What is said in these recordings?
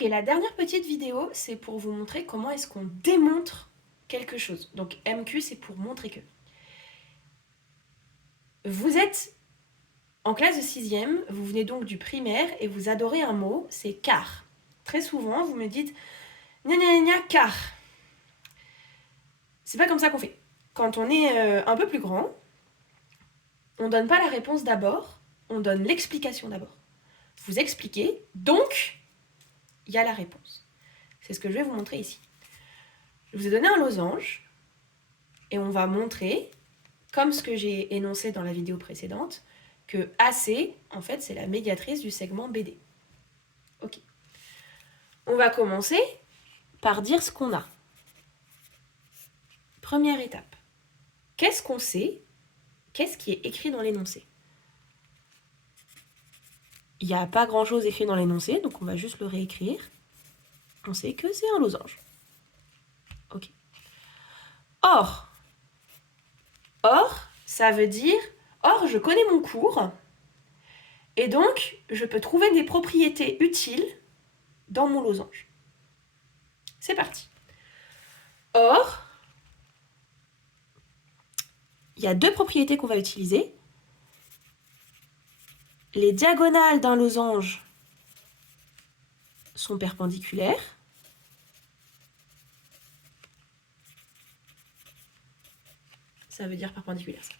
Ok, la dernière petite vidéo, c'est pour vous montrer comment est-ce qu'on démontre quelque chose. Donc MQ, c'est pour montrer que. Vous êtes en classe de 6e, vous venez donc du primaire et vous adorez un mot, c'est car. Très souvent, vous me dites gna gna gna gna, car. C'est pas comme ça qu'on fait. Quand on est un peu plus grand, on donne pas la réponse d'abord, on donne l'explication d'abord. Vous expliquez, donc il y a la réponse. C'est ce que je vais vous montrer ici. Je vous ai donné un losange et on va montrer, comme ce que j'ai énoncé dans la vidéo précédente, que AC, en fait, c'est la médiatrice du segment BD. Ok. On va commencer par dire ce qu'on a. Première étape. Qu'est-ce qu'on sait? Qu'est-ce qui est écrit dans l'énoncé? Il n'y a pas grand-chose écrit dans l'énoncé, donc on va juste le réécrire. On sait que c'est un losange. Ok. Or, ça veut dire, or, je connais mon cours, et donc, je peux trouver des propriétés utiles dans mon losange. C'est parti. Or, il y a deux propriétés qu'on va utiliser. Les diagonales d'un losange sont perpendiculaires. Ça veut dire perpendiculaire, ça.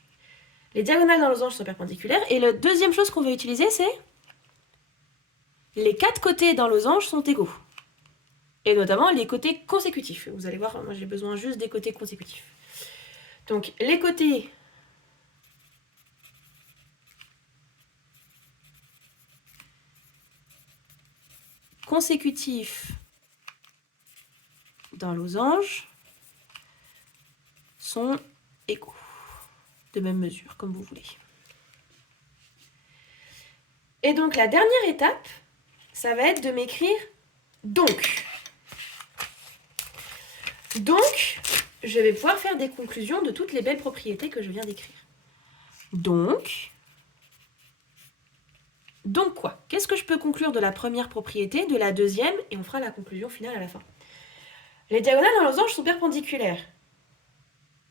Les diagonales d'un losange sont perpendiculaires. Et la deuxième chose qu'on va utiliser, c'est les quatre côtés d'un losange sont égaux. Et notamment les côtés consécutifs. Vous allez voir, moi j'ai besoin juste des côtés consécutifs. Donc les côtés consécutifs d'un losange sont égaux, de même mesure, comme vous voulez. Et donc la dernière étape, ça va être de m'écrire donc. Donc, je vais pouvoir faire des conclusions de toutes les belles propriétés que je viens d'écrire. Donc quoi? Qu'est-ce que je peux conclure de la première propriété, de la deuxième, et on fera la conclusion finale à la fin. Les diagonales d'un losange sont perpendiculaires.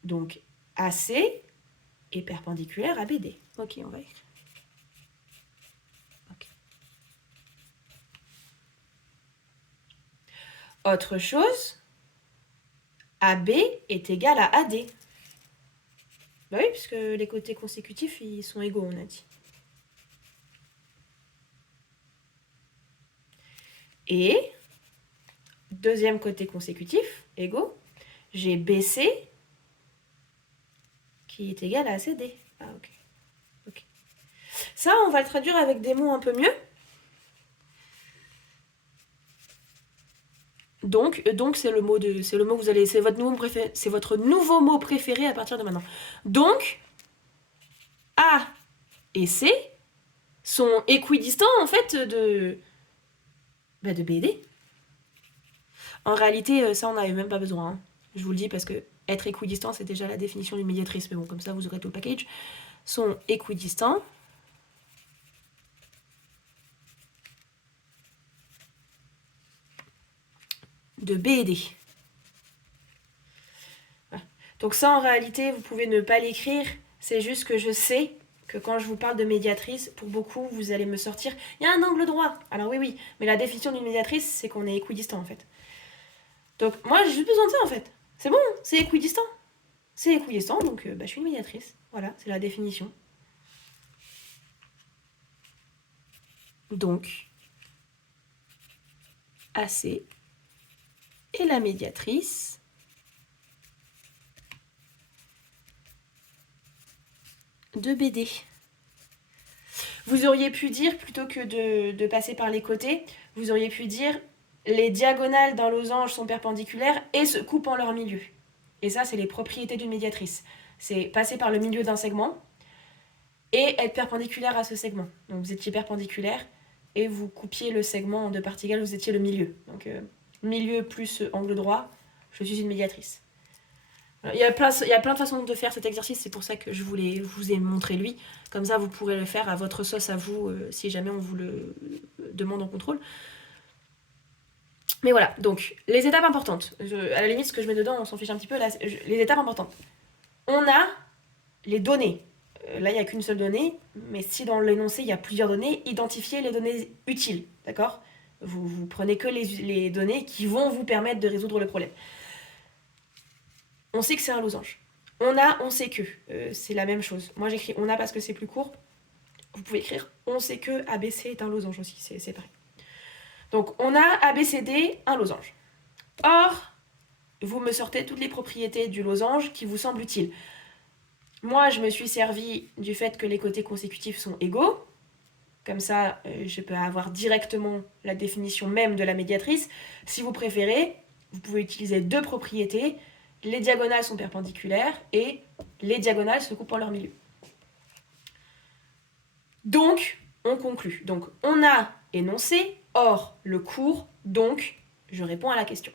Donc, AC est perpendiculaire à BD. Ok, on va écrire. Okay. Autre chose, AB est égal à AD. Bah oui, puisque les côtés consécutifs, ils sont égaux, on a dit. Et, deuxième côté consécutif, égaux, j'ai BC qui est égal à ACD. Ah, ok. Ça, on va le traduire avec des mots un peu mieux. Donc c'est le mot que vous allez, c'est votre nouveau mot préféré à partir de maintenant. Donc, A et C sont équidistants en fait de BD. En réalité, ça on n'avait même pas besoin. Hein. Je vous le dis parce que être équidistant, c'est déjà la définition d'une médiatrice. Mais bon, comme ça, vous aurez tout le package. Sont équidistants de B et D. Voilà. Donc ça, en réalité, vous pouvez ne pas l'écrire. C'est juste que je sais que quand je vous parle de médiatrice, pour beaucoup, vous allez me sortir « il y a un angle droit ». Alors oui, mais la définition d'une médiatrice, c'est qu'on est équidistant, en fait. Donc moi, j'ai juste besoin de ça, en fait. C'est bon, c'est équidistant. C'est équidistant, donc je suis une médiatrice. Voilà, c'est la définition. Donc, AC est la médiatrice de BD. Vous auriez pu dire, plutôt que de passer par les côtés, vous auriez pu dire les diagonales d'un losange sont perpendiculaires et se coupent en leur milieu. Et ça, c'est les propriétés d'une médiatrice. C'est passer par le milieu d'un segment et être perpendiculaire à ce segment. Donc vous étiez perpendiculaire et vous coupiez le segment en deux parties égales, vous étiez le milieu. Donc milieu plus angle droit, je suis une médiatrice. Il y a plein de façons de faire cet exercice, c'est pour ça que je vous ai montré lui. Comme ça, vous pourrez le faire à votre sauce à vous, si jamais on vous le demande en contrôle. Mais voilà, donc les étapes importantes. À la limite, ce que je mets dedans, on s'en fiche un petit peu. Là, les étapes importantes. On a les données. Là, il n'y a qu'une seule donnée, mais si dans l'énoncé, il y a plusieurs données, identifiez les données utiles, d'accord? Vous prenez que les données qui vont vous permettre de résoudre le problème. On sait que c'est un losange. On sait que. C'est la même chose. Moi, j'écris on a parce que c'est plus court. Vous pouvez écrire on sait que ABC est un losange aussi, c'est pareil. Donc, on a ABCD, un losange. Or, vous me sortez toutes les propriétés du losange qui vous semblent utiles. Moi, je me suis servi du fait que les côtés consécutifs sont égaux. Comme ça, je peux avoir directement la définition même de la médiatrice. Si vous préférez, vous pouvez utiliser deux propriétés. Les diagonales sont perpendiculaires et les diagonales se coupent en leur milieu. Donc, on conclut. Donc, on a énoncé, or, le cours, donc, je réponds à la question.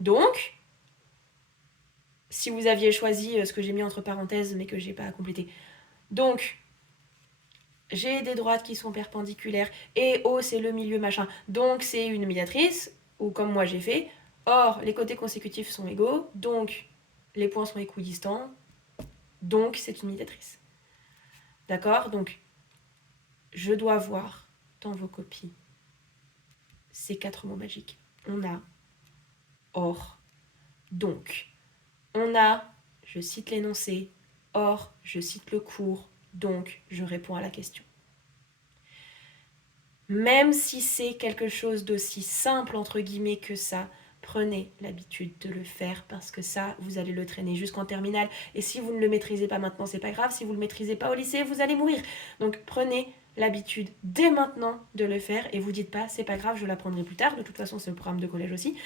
Donc, si vous aviez choisi ce que j'ai mis entre parenthèses mais que je n'ai pas complété. Donc, j'ai des droites qui sont perpendiculaires et O c'est le milieu machin, donc c'est une médiatrice, ou comme moi j'ai fait, or les côtés consécutifs sont égaux, donc les points sont équidistants, donc c'est une médiatrice. D'accord? Donc, je dois voir dans vos copies ces 4 mots magiques. On a, or, donc. On a, je cite l'énoncé, or, je cite le cours, donc je réponds à la question. Même si c'est quelque chose d'aussi simple, entre guillemets, que ça, prenez l'habitude de le faire parce que ça, vous allez le traîner jusqu'en terminale. Et si vous ne le maîtrisez pas maintenant, c'est pas grave. Si vous ne le maîtrisez pas au lycée, vous allez mourir. Donc prenez l'habitude dès maintenant de le faire et vous dites pas, c'est pas grave, je l'apprendrai plus tard. De toute façon, c'est le programme de collège aussi.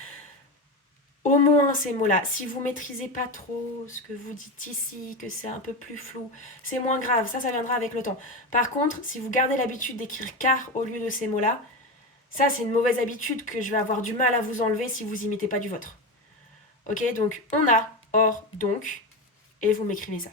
Au moins ces mots-là. Si vous maîtrisez pas trop ce que vous dites ici, que c'est un peu plus flou, c'est moins grave, ça viendra avec le temps. Par contre, si vous gardez l'habitude d'écrire car au lieu de ces mots-là, ça c'est une mauvaise habitude que je vais avoir du mal à vous enlever si vous imitez pas du vôtre. Ok, donc on a, or, donc, et vous m'écrivez ça.